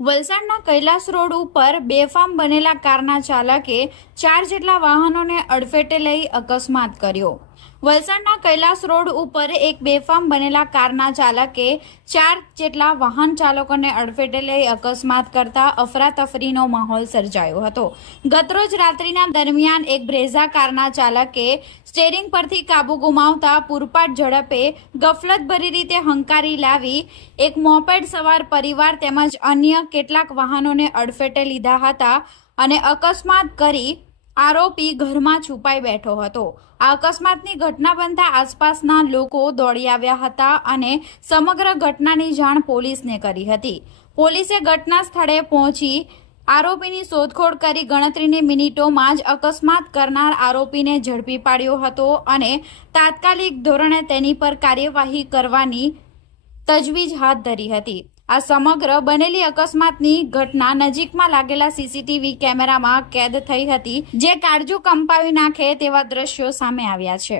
વલસાડના કૈલાસ રોડ ઉપર બેફામ બનેલા કારના ચાલકે 4 જેટલા વાહનોને અડફેટે લઈ અકસ્માત કર્યો। વલસાડના કૈલાસ રોડ ઉપર એક બેફામ બનેલા કારના ચાલકે 4 જેટલા વાહન ચાલકોને અડફેટે લઈ અકસ્માત કરતા અફરાતફરીનો માહોલ સર્જાયો હતો। ગતરોજ રાત્રિના દરમિયાન એક બ્રેઝા કારના ચાલકે સ્ટીયરિંગ પરથી કાબુ ગુમાવતા પૂરપાટ ઝડપે ગફલતભરી રીતે હંકારી લાવી એક મોપેડ સવાર પરિવાર તેમજ અન્ય કેટલાક વાહનોને અડફેટે લીધા હતા અને અકસ્માત કરી આરોપી ઘરમાં છુપાઈ બેઠો હતો। આ અકસ્માતની ઘટના બનતા આસપાસના લોકો દોડી આવ્યા હતા અને સમગ્ર ઘટનાની જાણ પોલીસને કરી હતી। પોલીસે ઘટના સ્થળે પહોંચી આરોપીની શોધખોળ કરી ગણતરીની મિનિટોમાં જ અકસ્માત કરનાર આરોપીને ઝડપી પાડ્યો હતો અને તાત્કાલિક ધોરણે તેની પર કાર્યવાહી કરવાની તજવીજ હાથ ધરી હતી। આ સમગ્ર બનેલી અકસ્માતની ઘટના નજીકમાં લાગેલા સીસીટીવી કેમેરામાં કેદ થઈ હતી, જે કાળજું કંપાવી નાખે તેવા દ્રશ્યો સામે આવ્યા છે।